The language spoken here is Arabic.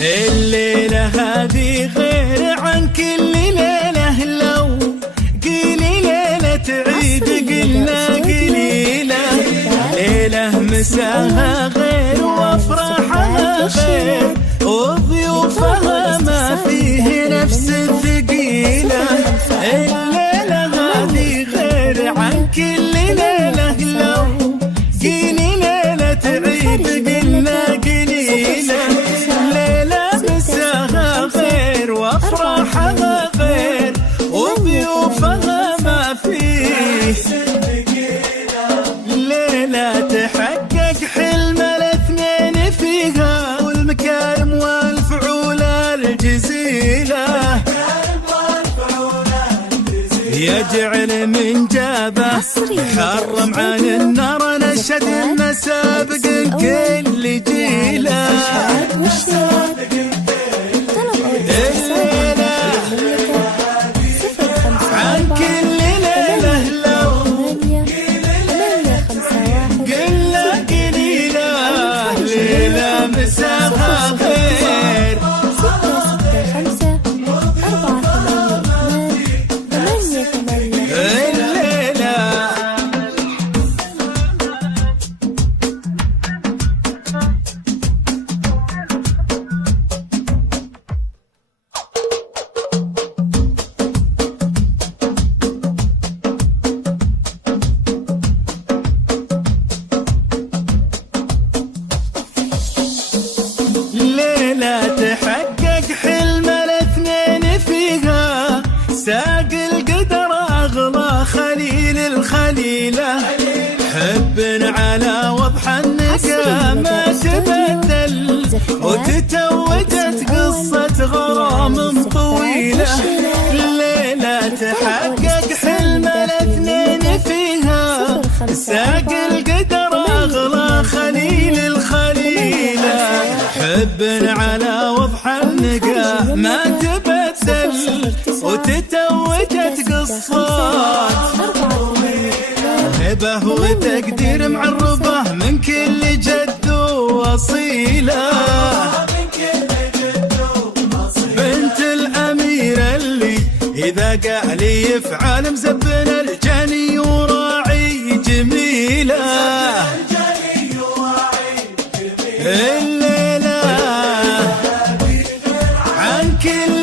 الليلة هذه غير عن كل ليلة، لو قيلي ليلة عيد قلنا قليلة. ليلة مساها غير وافراحها غير، وضيوفها ما فيه نفس ثقيلة. الليلة هذه غير عن كل ليلة، لو قيلي ليلة عيد قلنا قليلة. وافراحها غير، وضيوفها ما فيه. ليلة تحقق حلم الاثنين فيها، والمكارم والفعول الجزيلة. يجعل من جابه حرم عن النار، نشد مسابق كل جيله. مساها غير 6 تحقق حلم الاثنين فيها، ساق القدر أغلى خليل الخليلة. حب على وضح النقا ما تبدل، وتتوجت قصة غرام طويلة. الليلة تحقق حلم الاثنين فيها، ساق القدر أغلى خليل الخليلة. حب على وضح النقا ما تبدل، وتتوجت قصات هبه وتقدير معربه من كل جد وأصيلة. بنت الأمير اللي إذا قال يفعل مزبن الجاني وراعي جميلة. الليلة عن كل